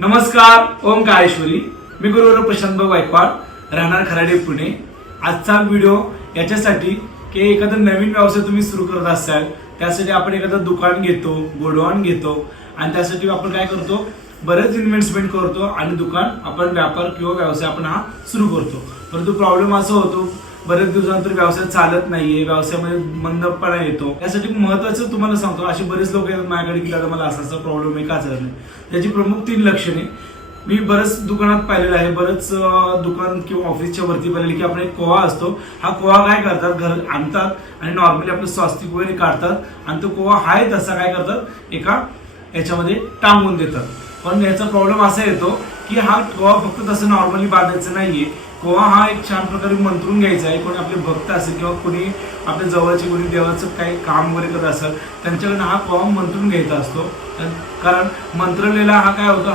नमस्कार, ओम काळेश्वरी. मी गुरुवर प्रशांत गायकवाड, राहणार खराडे, पुणे. आजचा व्हिडिओ याच्यासाठी की एखादा नवीन व्यवसाय तुम्ही सुरू करत असाल, त्यासाठी आपण एखादं दुकान घेतो, गोडाऊन घेतो आणि त्यासाठी आपण काय करतो, बरेच इन्व्हेस्टमेंट करतो आणि दुकान आपण व्यापार किंवा व्यवसाय आपण हा सुरू करतो. परंतु प्रॉब्लेम असा होतो, बरेच दिवसानंतर व्यवसाय चालत नाहीये, व्यवसायामध्ये मंदपणा येतो. यासाठी महत्त्वाचं तुम्हाला सांगतो, असे बरेच लोक आहेत माझ्याकडे की दादा मला असा प्रॉब्लेम आहे, का चालत नाही. त्याची प्रमुख 3 लक्षणे मी बरेच दुकानात पाहिलेलं आहे. बरेच दुकान किंवा ऑफिसच्या वरती पाहिलेली की आपण एक कोवा असतो. हा कोवा काय करतात, घर आणतात आणि नॉर्मली आपलं स्वास्तिक वगैरे काढतात आणि तो कोवा हाय तसा काय करतात, एका याच्यामध्ये टांगून देतात. पण याचा प्रॉब्लेम असा येतो की हा कोवा फक्त तसं नॉर्मली बांधायचं नाहीये. कोवा हा एक छान प्रकारे मंत्रून घ्यायचा आहे. कोणी आपले भक्त असेल किंवा कोणी आपल्या जवळचे कोणी देवाचं काही काम वगैरे करत असेल, त्यांच्याकडनं हा कोवा मंत्रून घ्यायचा असतो. कारण मंत्रलेला हा काय होतो,